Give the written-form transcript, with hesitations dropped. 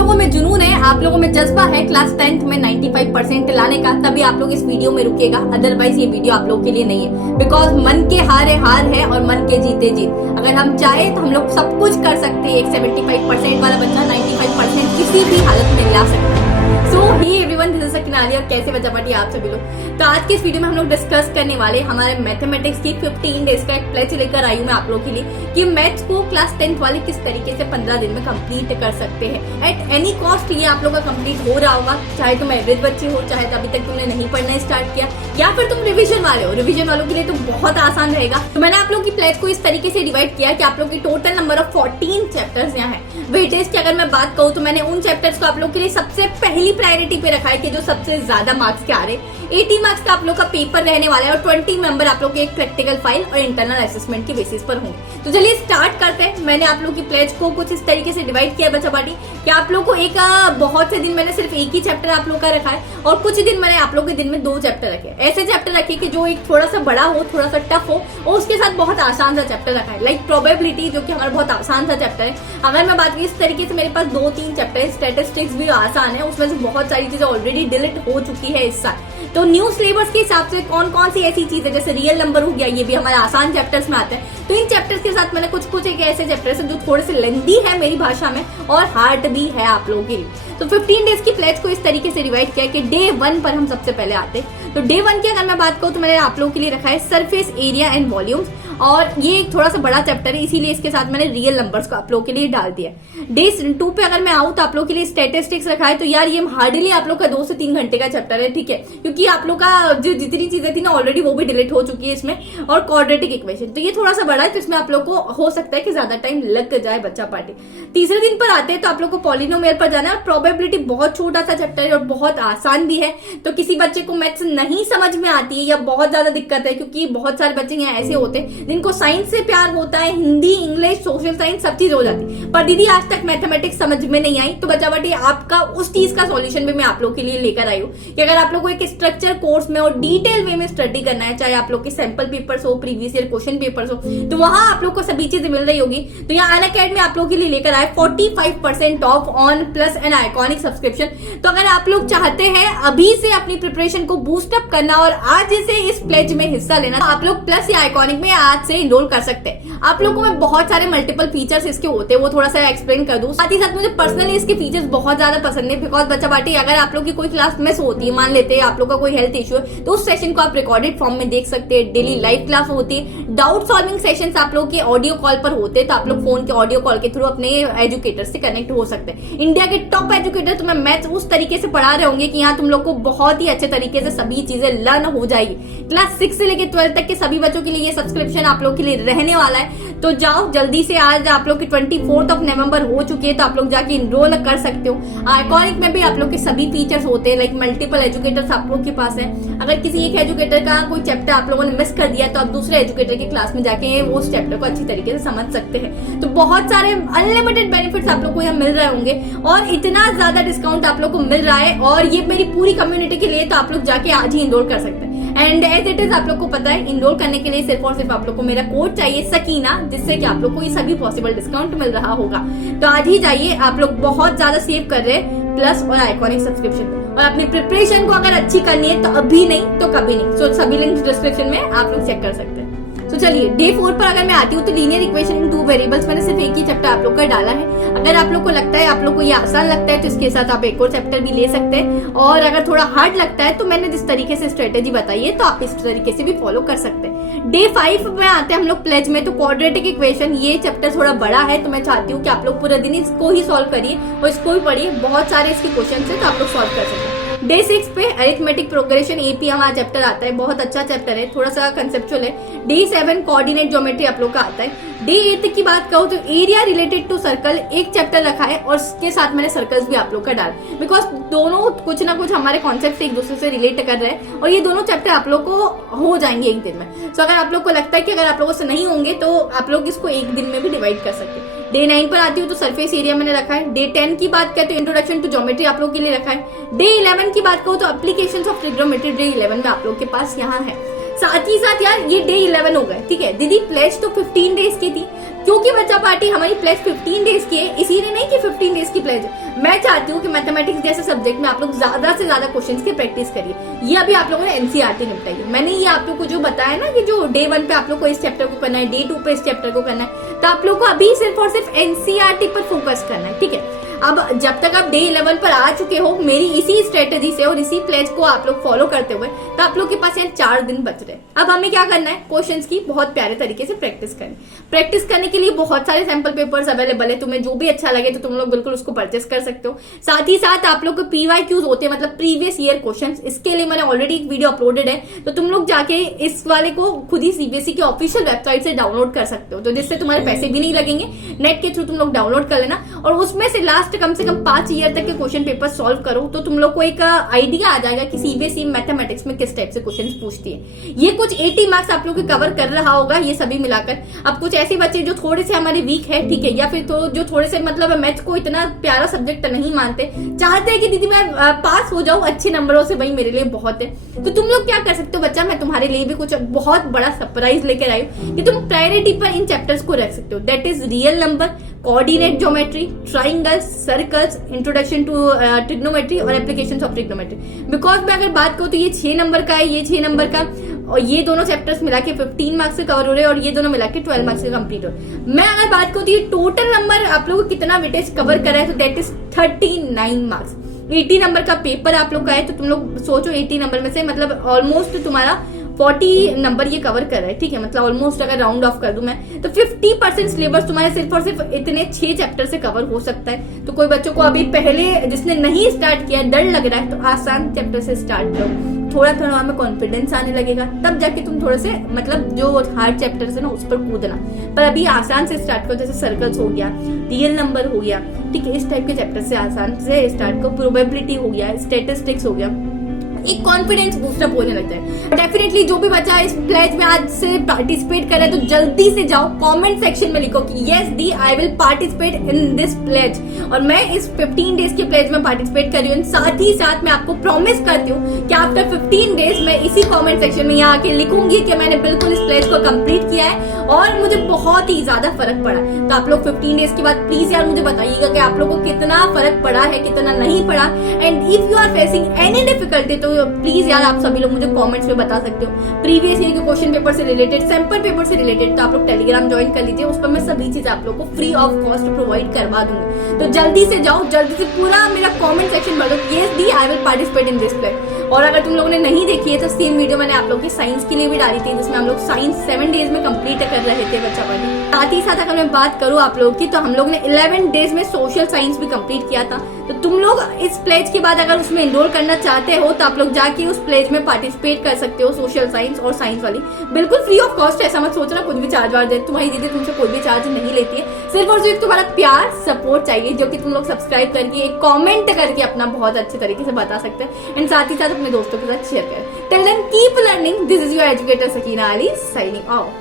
लोगों में जुनून है, आप लोगों में जज्बा है क्लास 10th में 95% लाने का, तभी आप लोग इस वीडियो में रुकेगा। अदरवाइज ये वीडियो आप लोगों के लिए नहीं है। बिकॉज मन के हारे हार है और मन के जीते जीत। अगर हम चाहे तो हम लोग सब कुछ कर सकते हैं। एक 75% वाला बच्चा 95% किसी भी हालत में ला सकता है। सो ही एवरीवन, दिस इज सकिनाली और कैसे बच्चा पार्टी आप सभी लोग। तो आज के इस वीडियो में हम लोग डिस्कस करने वाले हमारे मैथमेटिक्स की 15 डेज का एक प्लेज लेकर आई हूँ मैं आप लोगों के लिए कि मैथ्स को क्लास 10th वाले किस तरीके से 15 दिन में कंप्लीट कर सकते हैं। एट एनी कॉस्ट ये आप लोग का कंप्लीट हो रहा होगा, चाहे तुम एवरेज बच्चे हो, चाहे अभी तक तुमने नहीं पढ़ना स्टार्ट किया, या फिर तुम रिविजन वाले हो। रिविजन वालों के लिए तो बहुत आसान रहेगा। तो मैंने आप लोग की प्लेज को इस तरीके से डिवाइड किया कि आप लोग की टोटल नंबर ऑफ 14 चैप्टर्स यहाँ है। वेटेज की अगर मैं बात कहूँ तो मैंने उन चैप्टर्स को आप लोग के लिए सबसे पहली प्रायोरिटी पे रखा है कि जो सबसे ज्यादा मार्क्स के आ रहे। 80 मार्क्स का आप लोग का पेपर रहने वाला है और 20 नंबर आप लोग के एक प्रैक्टिकल फाइल और इंटरनल असेसमेंट की बेसिस पर होंगे। तो चलिए स्टार्ट करते हैं। मैंने आप लोग की प्लेज को कुछ इस तरीके से डिवाइड किया बच्चा पार्टी कि आप लोग को एक बहुत से दिन मैंने सिर्फ एक ही चैप्टर आप लोग का रखा है और कुछ दिन मैंने आप लोग के दिन में 2 चैप्टर रखे। ऐसे चैप्टर रखे कि जो एक थोड़ा सा बड़ा हो, थोड़ा सा टफ हो, और उसके साथ बहुत आसान सा चैप्टर रखा है। लाइक प्रोबेबिलिटी, जो कि हमारा बहुत आसान सा चैप्टर है। अगर मैं बात की इस तरीके से, मेरे पास 2-3 चैप्टर है। स्टैटिस्टिक्स भी आसान है, उसमें से बहुत सारी चीजें ऑलरेडी डिलीट हो चुकी है इस साल। तो न्यू सिलेबस के हिसाब से कौन कौन सी ऐसी चीजें, जैसे रियल नंबर हो गया, ये भी हमारे आसान चैप्टर्स में आते हैं। तो इन चैप्टर्स के साथ मैंने कुछ एक ऐसे चैप्टर्स जो थोड़े से लेंथी है मेरी भाषा में और हार्ड भी है आप लोगों के लिए। तो 15 डेज की प्लेज को इस तरीके से डिवाइड किया कि डे 1 पर हम सबसे पहले आते हैं। तो डे 1 की अगर मैं बात करूं तो मैंने आप लोगों के लिए रखा है सरफेस एरिया एंड वॉल्यूम्स, और ये एक थोड़ा सा बड़ा चैप्टर है, इसीलिए इसके साथ मैंने रियल नंबर्स को आप लोगों के लिए डाल दिया। डे 2 पे अगर मैं आऊं तो आप लोगों के लिए स्टैटिस्टिक्स रखा है। तो यार ये हार्डली आप लोग का 2 से 3 घंटे का चैप्टर है, ठीक है, क्योंकि आप लोग का जो जितनी चीजें थी ना ऑलरेडी वो भी डिलीट हो चुकी है इसमें, और क्वाड्रेटिक इक्वेशन। तो ये थोड़ा सा बड़ा है, तो इसमें आप लोग को हो सकता है कि ज्यादा टाइम लग जाए बच्चा पार्टी। तीसरे दिन पर आते हैं तो आप लोग को पॉलिनोमियल पर जाना है और प्रोबेबिलिटी बहुत छोटा सा चैप्टर है और बहुत आसान भी है। तो किसी बच्चे को मैथ्स नहीं समझ में आती है या बहुत ज्यादा दिक्कत है, क्योंकि बहुत सारे बच्चे यहाँ ऐसे होते हैं जिनको साइंस से प्यार होता है, हिंदी, इंग्लिश, सोशल साइंस सब चीज हो जाती है, पर दीदी आज तक मैथमेटिक्स समझ में नहीं आई। तो बच्चा बाटी आपका उस चीज का सॉल्यूशन भी मैं आप लोग के लिए लेकर आई हूँ कि अगर आप लोग को एक स्ट्रक्चर कोर्स में और डिटेल वे में स्टडी करना है, चाहे आप लोग के सैंपल पेपर्स हो, प्रीवियस ईयर क्वेश्चन पेपर्स हो, तो वहां आप लोग को सभी चीजें मिल रही होगी। तो यहाँ अनअकैडमी आप लोग के लिए लेकर आए 45% of on plus and iconic subscription. तो अगर आप लोग चाहते हैं अभी से अपनी प्रिपरेशन को बूस्टअप करना और आज से इस प्लेज में हिस्सा लेना, तो आप लोग प्लस या आइकॉनिक में आज से इनरोल कर सकते हैं। आप लोगों में बहुत सारे मल्टीपल फीचर्स इसके होते हैं, वो थोड़ा सा एक्सप्लेन कर दूं। साथ ही साथ मुझे पर्सनली इसके फीचर्स बहुत ज्यादा पसंद है। बिकॉज बच्चा बाटी अगर आप लोग की कोई क्लास मिस होती है, मान लेते हैं आप लोग का कोई हेल्थ इश्यू है, तो उस सेशन को आप रिकॉर्डेड फॉर्म में देख सकते हैं। डेली लाइव क्लास होती है, डाउट सॉल्विंग सेशंस आप लोग के ऑडियो कॉल पर होते हैं, तो आप लोग फोन के ऑडियो कॉल के थ्रू अपने एजुकेटर से कनेक्ट हो सकते हैं। इंडिया के टॉप एजुकेटर तुम्हें मैथ्स उस तरीके से पढ़ा रहे होंगे कि यहाँ तुम लोग को बहुत ही अच्छे तरीके से सभी चीजें लर्न हो जाएगी। क्लास 6 से लेकर 12 तक के सभी बच्चों के लिए ये सब्सक्रिप्शन आप लोग के लिए रहने वाला है। तो जाओ जल्दी से, आज आप लोग की 24 नवंबर हो चुकी है, तो आप लोग जाके इनरोल कर सकते हो। आइकॉनिक में भी आप लोग के सभी फीचर्स होते हैं, लाइक मल्टीपल एजुकेटर्स आप लोग के पास है। अगर किसी एक एजुकेटर का कोई चैप्टर आप लोगों ने मिस कर दिया तो आप दूसरे एजुकेटर की क्लास में जाके वो उस चैप्टर को अच्छी तरीके से समझ सकते हैं। तो बहुत सारे अनलिमिटेड बेनिफिट्स आप लोग को यहाँ मिल रहे होंगे और इतना ज्यादा डिस्काउंट आप लोग को मिल रहा है, और ये मेरी पूरी कम्युनिटी के लिए, तो आप लोग जाके आज ही इनरोल कर सकते हैं। एंड एज इट इज आप लोग को पता है, इनरोल करने के लिए सिर्फ और सिर्फ आप लोग को मेरा कोड चाहिए सकीना, जिससे कि आप लोग को ये सभी पॉसिबल डिस्काउंट मिल रहा होगा। तो आज ही जाइए, आप लोग बहुत ज्यादा सेव कर रहे हैं प्लस और आइकॉनिक सब्सक्रिप्शन, और अपनी प्रिपरेशन को अगर अच्छी करनी है तो अभी नहीं तो कभी नहीं। सो सभी लिंक डिस्क्रिप्शन में आप लोग चेक कर सकते हैं। तो चलिए डे 4 पर अगर मैं आती हूँ तो लीनियर इक्वेशन इन 2 वेरिएबल्स, मैंने सिर्फ एक ही चैप्टर आप लोग का डाला है। अगर आप लोग को लगता है आप लोग को ये आसान लगता है तो इसके साथ आप एक और चैप्टर भी ले सकते हैं, और अगर थोड़ा हार्ड लगता है तो मैंने जिस तरीके से स्ट्रेटेजी बताई है तो आप इस तरीके से भी फॉलो कर सकते हैं। डे 5 में आते हैं हम लोग प्लेज में। तो क्वाड्रेटिक इक्वेशन, ये चैप्टर थोड़ा बड़ा है, तो मैं चाहती हूँ कि आप लोग पूरा दिन इसको ही सॉल्व करिए और इसको भी पढ़िए। बहुत सारे इसके क्वेश्चन है तो आप लोग सॉल्व कर सकते हैं। डे 6 पे अरिथमेटिक प्रोग्रेशन एपी हमारा चैप्टर आता है, बहुत अच्छा चैप्टर है, थोड़ा सा कंसेप्चुअल है। डे 7 कोऑर्डिनेट ज्योमेट्री आप लोग का आता है। डे 8 की बात करूँ तो एरिया रिलेटेड टू सर्कल एक चैप्टर रखा है, और इसके साथ मैंने सर्कल्स भी आप लोग का डाला, बिकॉज दोनों कुछ ना कुछ हमारे कॉन्सेप्ट एक दूसरे से रिलेट कर रहे हैं, और ये दोनों चैप्टर आप लोग को हो जाएंगे एक दिन में। सो अगर आप लोग को लगता है कि अगर आप लोगों से नहीं होंगे तो आप लोग इसको एक दिन में भी डिवाइड कर सकते हैं। डे 9 पर आती हूँ तो सरफेस एरिया मैंने रखा है। डे 10 की बात करते हैं इंट्रोडक्शन टू ज्योमेट्री आप लोग के लिए रखा है। डे 11 की बात करूँ तो एप्लीकेशंस ऑफ ट्रिग्नोमेट्री डे 11 में आप लोग के पास यहाँ है। साथ ही साथ यार ये डे 11 हो गए, ठीक है दीदी, प्लेज तो 15 डेज की थी, क्योंकि बच्चा पार्टी हमारी प्लेज 15 डेज की है, इसीलिए नहीं कि 15 डेज की प्लेज है। मैं चाहती हूँ कि मैथमेटिक्स जैसे सब्जेक्ट में आप लोग ज्यादा से ज्यादा क्वेश्चंस की प्रैक्टिस करिए। ये अभी आप लोगों ने एनसीईआरटी निपटाई। मैंने ये आप लोग को जो बताया ना कि जो डे 1 पे आप लोग को इस चैप्टर को करना है, डे 2 पे इस चैप्टर को करना है, तो आप लोग को अभी सिर्फ और सिर्फ एनसीईआरटी पर फोकस करना है, ठीक है। अब जब तक आप डे 11 पर आ चुके हो मेरी इसी स्ट्रेटेजी से और इसी प्लेज को आप लोग फॉलो करते हुए, तो आप लोग के पास यहाँ 4 दिन बच रहे। अब हमें क्या करना है, क्वेश्चंस की बहुत प्यारे तरीके से प्रैक्टिस करनी। प्रैक्टिस करने के लिए बहुत सारे सैंपल पेपर्स अवेलेबल है, तुम्हें जो भी अच्छा लगे तो तुम लोग बिल्कुल उसको परचेस कर सकते हो। साथ ही साथ आप लोग को PYQs होते हैं, मतलब प्रीवियस ईयर क्वेश्चन, इसके लिए मैंने ऑलरेडी एक वीडियो अपलोडेड है, तो तुम लोग जाके इस वाले को खुद ही CBSE की ऑफिशियल वेबसाइट से डाउनलोड कर सकते हो, तो जिससे तुम्हारे पैसे भी नहीं लगेंगे, नेट के थ्रू तुम लोग डाउनलोड कर लेना। और उसमें से लास्ट कम से कम 5 ईयर तक के क्वेश्चन पेपर सॉल्व करो, तो तुम लोग को एक आइडिया आ जाएगा कि CBSE मैथमेटिक्स में किस टाइप से क्वेश्चंस पूछती है। ये कुछ 80 मार्क्स आप लोग को कवर कर रहा होगा ये सभी मिलाकर। अब कुछ ऐसे बच्चे जो थोड़े से हमारे वीक है, ठीक है, या फिर तो जो थोड़े से मतलब मैथ्स को इतना प्यारा सब्जेक्ट नहीं मानते, चाहते हैं कि दीदी मैं पास हो जाऊं अच्छे नंबरों से, वही मेरे लिए बहुत है, तो तुम लोग क्या कर सकते हो बच्चा, मैं तुम्हारे लिए भी कुछ बहुत बड़ा सरप्राइज लेकर आई हूं कि तुम प्रायोरिटी पर इन चैप्टर्स को रख सकते हो। That is real number, coordinate geometry, triangles, circles, introduction to trigonometry और एप्लीकेशंस ऑफ ट्रिग्नोमेट्री। बिकॉज मैं अगर बात करूं तो ये 6 नंबर का है, ये 6 नंबर का, और ये दोनों चैप्टर्स मिला के 15 मार्क्स से कवर हो रहे हैं और ये दोनों मिला के 12 मार्क्स से कंप्लीट हो रहे हैं। मैं अगर बात करूं तो ये टोटल नंबर आप लोगों को कितना वेटेज कवर करा है, तो दैट इज 39 मार्क्स। 80 नंबर का पेपर आप लोग का है, तो तुम लोग सोचो 80 नंबर में से मतलब ऑलमोस्ट तुम्हारा 40 नंबर ये कवर कर रहा है, ठीक है, मतलब ऑलमोस्ट अगर राउंड ऑफ कर दूं मैं तो 50% सिलेबस तुम्हारे सिर्फ और सिर्फ इतने 6 चैप्टर से कवर हो सकता है। तो कोई बच्चों को अभी पहले जिसने नहीं स्टार्ट किया, डर लग रहा है, तो आसान चैप्टर से स्टार्ट करो, थोड़ा थोड़ा में कॉन्फिडेंस आने लगेगा, तब जाके तुम थोड़े से मतलब जो हार्ड चैप्टर्स है ना उस पर कूदना। पर अभी आसान से स्टार्ट करो, जैसे सर्कल्स हो गया, रियल नंबर हो गया, ठीक है, इस टाइप के चैप्टर से आसान से स्टार्ट करो। प्रोबेबिलिटी हो गया, स्टैटिस्टिक्स हो गया, एक कॉन्फिडेंस बूस्टअप होने लगता है। डेफिनेटली जो भी बच्चा इस प्लेज में आज से पार्टिसिपेट करे तो जल्दी से जाओ कमेंट सेक्शन में लिखो कि yes the I will participate in this pledge, और मैं इस 15 डेज के प्लेज में पार्टिसिपेट कर रही हूँ। साथ ही साथ मैं आपको प्रॉमिस करती हूँ कि आफ्टर 15 डेज मैं इसी कमेंट सेक्शन में यहाँ आके लिखूंगी कि मैंने बिल्कुल इस प्लेज को कंप्लीट किया है और मुझे बहुत ही ज्यादा फर्क पड़ा। तो आप लोग 15 डेज के बाद प्लीज यार मुझे बताइएगा कि आप लोगों को कितना फर्क पड़ा है, कितना नहीं पड़ा। And if you are facing any difficulty तो प्लीज यार आप सभी लोग मुझे कमेंट्स में बता सकते हो। प्रीवियस ईयर के क्वेश्चन पेपर से रिलेटेड, सैंपल पेपर से रिलेटेड, तो आप लोग टेलीग्राम ज्वाइन कर लीजिए, उस पर मैं सभी चीज आप लोग को फ्री ऑफ कॉस्ट प्रोवाइड करवा दूंगी। तो जल्दी से जाओ, जल्दी से पूरा मेरा कमेंट सेक्शन भर दो, yes the I will participate in this pledge. और अगर तुम लोगों ने नहीं देखी है तो सेम वीडियो मैंने आप लोग की साइंस के लिए भी डाली थी, जिसमें हम लोग साइंस 7 डेज में कंप्लीट कर रहे थे बच्चा पढ़ने। साथ ही साथ अगर मैं बात करूँ आप लोग की, तो हम लोग ने 11 डेज में सोशल साइंस भी कंप्लीट किया था। तो तुम लोग इस प्लेज के बाद अगर उसमें एनरोल करना चाहते हो तो आप लोग जाके उस प्लेज में पार्टिसिपेट कर सकते हो, सोशल साइंस और साइंस वाली, बिल्कुल फ्री ऑफ कॉस्ट। ऐसा मत सोचना कुछ भी चार्ज वार्ज दे, तुम्हारी दीदी तुमसे कोई भी चार्ज नहीं लेती है, सिर्फ और सिर्फ तुम्हारा प्यार सपोर्ट चाहिए, जो कि तुम लोग सब्सक्राइब करके एक कमेंट करके अपना बहुत अच्छे तरीके से बता सकते हैं। एंड साथ ही साथ अपने दोस्तों के साथ शेयर करें। Till then keep learning, this is your educator Sakina Ali signing of.